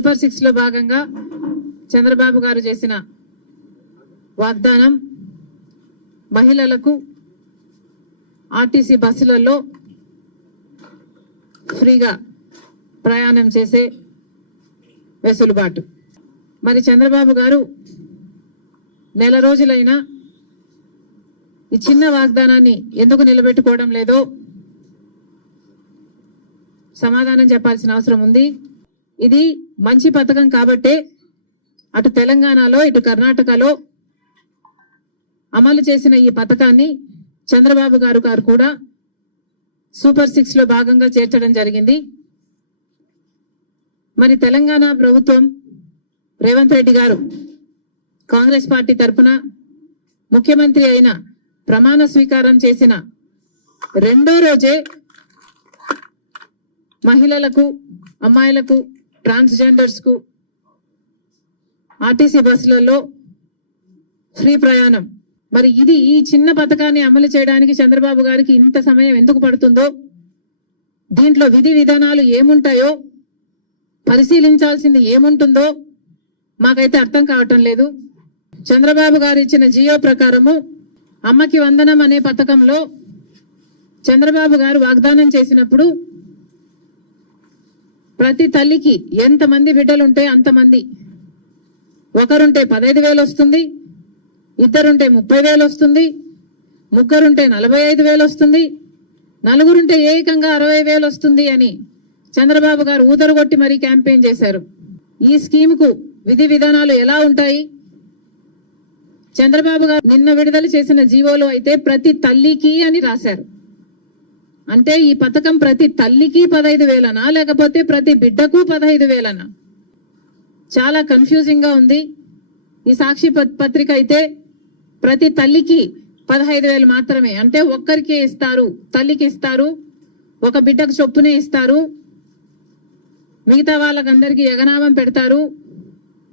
Super 6 లో భాగంగా చంద్రబాబు గారు చేసిన వాగ్దానం మహిళలకు ఆర్టీసీ బస్సులలో ఫ్రీగా ప్రయాణం చేసే వెసులుబాటు. మరి చంద్రబాబు గారు నెల రోజులైనా ఈ చిన్న వాగ్దానాన్ని ఎందుకు నిలబెట్టుకోవడం లేదో సమాధానం చెప్పాల్సిన అవసరం ఉంది. ఇది మంచి పథకం కాబట్టే అటు తెలంగాణలో ఇటు కర్ణాటకలో అమలు చేసిన ఈ పథకాన్ని చంద్రబాబు గారు కూడా సూపర్ 6 లో భాగంగా చేర్చడం జరిగింది. మరి తెలంగాణ ప్రభుత్వం రేవంత్ రెడ్డి గారు కాంగ్రెస్ పార్టీ తరఫున ముఖ్యమంత్రి అయిన ప్రమాణ స్వీకారం చేసిన రెండో రోజే మహిళలకు, అమ్మాయిలకు, ట్రాన్స్జెండర్స్ కు ఆర్టీసీ బస్సులలో ఫ్రీ ప్రయాణం. మరి ఈ చిన్న పథకాన్ని అమలు చేయడానికి చంద్రబాబు గారికి ఇంత సమయం ఎందుకు పడుతుందో, దీంట్లో విధి విధానాలు ఏముంటాయో, పరిశీలించాల్సింది ఏముంటుందో మాకైతే అర్థం కావటం లేదు. చంద్రబాబు గారు ఇచ్చిన జియో ప్రకారము అమ్మకి వందనం అనే పథకంలో చంద్రబాబు గారు వాగ్దానం చేసినప్పుడు ప్రతి తల్లికి ఎంతమంది బిడ్డలుంటే అంతమంది, ఒకరుంటే 15,000 వస్తుంది, ఇద్దరుంటే 30,000 వస్తుంది, ముగ్గురుంటే 45,000 వస్తుంది, నలుగురుంటే ఏకంగా 60,000 వస్తుంది అని చంద్రబాబు గారు ఊదరగొట్టి మరీ క్యాంపెయిన్ చేశారు. ఈ స్కీమ్ కు విధి విధానాలు ఎలా ఉంటాయి? చంద్రబాబు గారు నిన్న విడుదల చేసిన జీవోలో అయితే ప్రతి తల్లికి అని రాశారు. అంటే ఈ పథకం ప్రతి తల్లికి 15,000నా లేకపోతే ప్రతి బిడ్డకు 15,000నా? చాలా కన్ఫ్యూజింగ్ గా ఉంది. ఈ సాక్షి పత్రిక అయితే ప్రతి తల్లికి 15,000 మాత్రమే, అంటే ఒక్కరికే ఇస్తారు, తల్లికి ఇస్తారు, ఒక బిడ్డకు చొప్పునే ఇస్తారు, మిగతా వాళ్ళకందరికీ ఎగనామం పెడతారు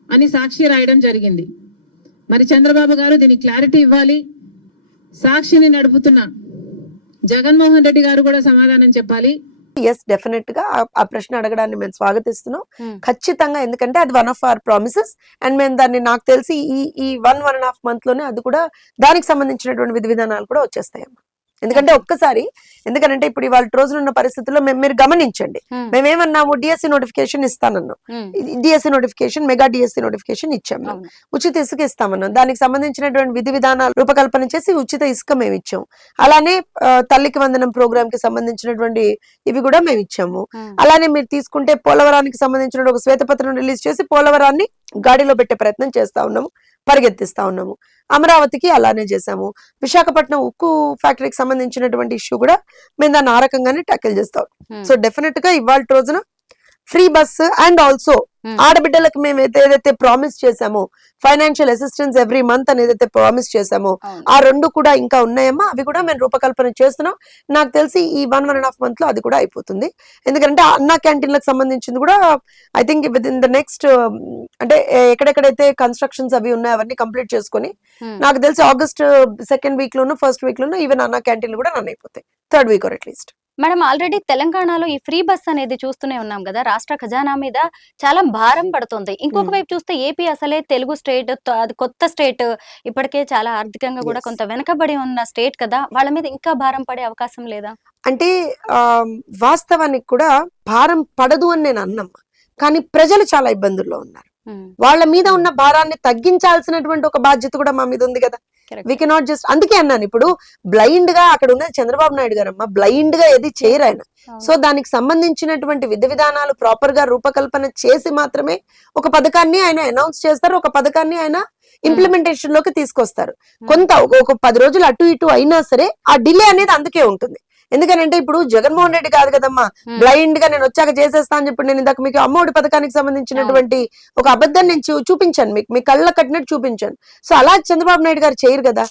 అని సాక్షి రాయడం జరిగింది. మరి చంద్రబాబు గారు దీనికి క్లారిటీ ఇవ్వాలి. సాక్షిని నడుపుతున్న జగన్మోహన్ రెడ్డి గారు కూడా సమాధానం చెప్పాలి. ఎస్, డెఫినెట్ గా ఆ ప్రశ్న అడగడాన్ని మేము స్వాగతిస్తున్నాం ఖచ్చితంగా. ఎందుకంటే అది one of our promises and మేము దాన్ని, నాకు తెలిసి ఈ 1.5 month లోనే అది కూడా దానికి సంబంధించినటువంటి విధి విధానాలు కూడా వచ్చేస్తాయమ్మా. ఎందుకంటే ఒక్కసారి, ఎందుకంటే ఇప్పుడు ఇవాళ రోజులు ఉన్న పరిస్థితుల్లో మీరు గమనించండి, మేమేమన్నాము, డిఎస్సి నోటిఫికేషన్ ఇస్తానన్నాం, DSC notification, mega DSC notification ఇచ్చాము, ఉచిత ఇసుక ఇస్తామన్నాం, దానికి సంబంధించినటువంటి విధి విధానాలు రూపకల్పన చేసి ఉచిత ఇసుక మేము ఇచ్చాము. అలానే తల్లికి వందనం ప్రోగ్రామ్ కి సంబంధించినటువంటి ఇవి కూడా మేము ఇచ్చాము. అలానే మీరు తీసుకుంటే పోలవరానికి సంబంధించిన ఒక శ్వేతపత్రం రిలీజ్ చేసి పోలవరాన్ని గాడిలో పెట్టే ప్రయత్నం చేస్తా ఉన్నాము, పరిగెత్తిస్తా ఉన్నాము. అమరావతికి అలానే చేశాము. విశాఖపట్నం ఉక్కు ఫ్యాక్టరీకి సంబంధించినటువంటి ఇష్యూ కూడా మేము దాన్ని ఆ రకంగానే టాకిల్ చేస్తాం. సో డెఫినెట్ గా ఇవాళ రోజున ఫ్రీ బస్ అండ్ ఆల్సో ఆడబిడ్డలకు మేము ఏదైతే ప్రామిస్ చేసామో, ఫైనాన్షియల్ అసిస్టెన్స్ ఎవ్రీ మంత్ అని ఏదైతే ప్రామిస్ చేసామో, ఆ రెండు కూడా ఇంకా ఉన్నాయమ్మా. అవి కూడా మేము రూపకల్పన చేస్తున్నాం. నాకు తెలిసి ఈ 1.5 month లో అది కూడా అయిపోతుంది. ఎందుకంటే అన్నా క్యాంటీన్లకు సంబంధించింది కూడా I think with in the next, అంటే ఎక్కడెక్కడైతే కన్స్ట్రక్షన్స్ అవి ఉన్నాయో అవన్నీ కంప్లీట్ చేసుకుని నాకు తెలిసి ఆగస్ట్ 2nd week లోను 1st week లోను ఈవెన్ అన్నా క్యాంటీన్లు కూడా రన్ అయిపోతాయి, 3rd week or at least. Madam, already తెలంగాణలో ఈ ఫ్రీ బస్ అనేది చూస్తూనే ఉన్నాం కదా, రాష్ట్ర ఖజానా మీద చాలా భారం పడుతుంది. ఇంకొక వైపు చూస్తే ఏపీ అసలే తెలుగు స్టేట్, అది కొత్త స్టేట్, ఇప్పటికే చాలా ఆర్థికంగా కూడా కొంత వెనకబడి ఉన్న స్టేట్ కదా, వాళ్ళ మీద ఇంకా భారం పడే అవకాశం లేదా? అంటే వాస్తవానికి కూడా భారం పడదు అని నేను అన్నమ్మా, కానీ ప్రజలు చాలా ఇబ్బందుల్లో ఉన్నారు. వాళ్ళ మీద ఉన్న భారాన్ని తగ్గించాల్సినటువంటి ఒక బాధ్యత కూడా మా మీద ఉంది కదా. వి కెనాట్ జస్ట్, అందుకే అన్నాను ఇప్పుడు బ్లైండ్ గా అక్కడ ఉన్నది చంద్రబాబు నాయుడు గారమ్మా, బ్లైండ్ గా ఏది చేయరు ఆయన. సో దానికి సంబంధించినటువంటి విధి విధానాలు ప్రాపర్ గా రూపకల్పన చేసి మాత్రమే ఒక పథకాన్ని ఆయన అనౌన్స్ చేస్తారు, ఒక పథకాన్ని ఆయన ఇంప్లిమెంటేషన్ లోకి తీసుకొస్తారు. కొంత ఒక 10 రోజులు అటు ఇటు అయినా సరే ఆ డిలే అనేది అందుకే ఉంటుంది. ఎందుకంటే ఇప్పుడు జగన్మోహన్ రెడ్డి కాదు కదమ్మా బ్లైండ్ గా నేను వచ్చాక చేసేస్తా అని చెప్పి, నేను ఇందాక మీకు అమ్మఒడి పథకానికి సంబంధించినటువంటి ఒక అబద్ధాన్ని నేను చూపించాను, మీ కళ్ళ కట్టినట్టు చూపించాను. సో అలా చంద్రబాబు నాయుడు గారు చేయరు కదా,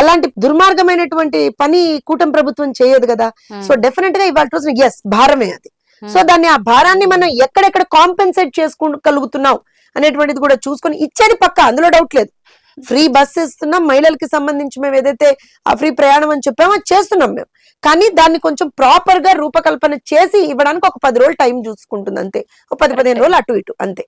అలాంటి దుర్మార్గమైనటువంటి పని కూటమి ప్రభుత్వం చేయదు కదా. సో డెఫినెట్ గా ఇవాళ రోజున ఎస్ భారమే అది. సో దాన్ని, ఆ భారాన్ని మనం ఎక్కడెక్కడ కాంపెన్సేట్ చేసుకోగలుగుతున్నాం అనేటువంటిది కూడా చూసుకొని ఇచ్చేది పక్క, అందులో డౌట్ లేదు. ఫ్రీ బస్ ఇస్తున్నాం, మహిళలకి సంబంధించి మేము ఏదైతే ఆ ఫ్రీ ప్రయాణం అని చెప్పామో చేస్తున్నాం మేము, కానీ దాన్ని కొంచెం ప్రాపర్ గా రూపకల్పన చేసి ఇవ్వడానికి ఒక 10 రోజులు టైం చూసుకుంటుంది అంతే, ఒక 10-15 రోజులు అటు ఇటు అంతే.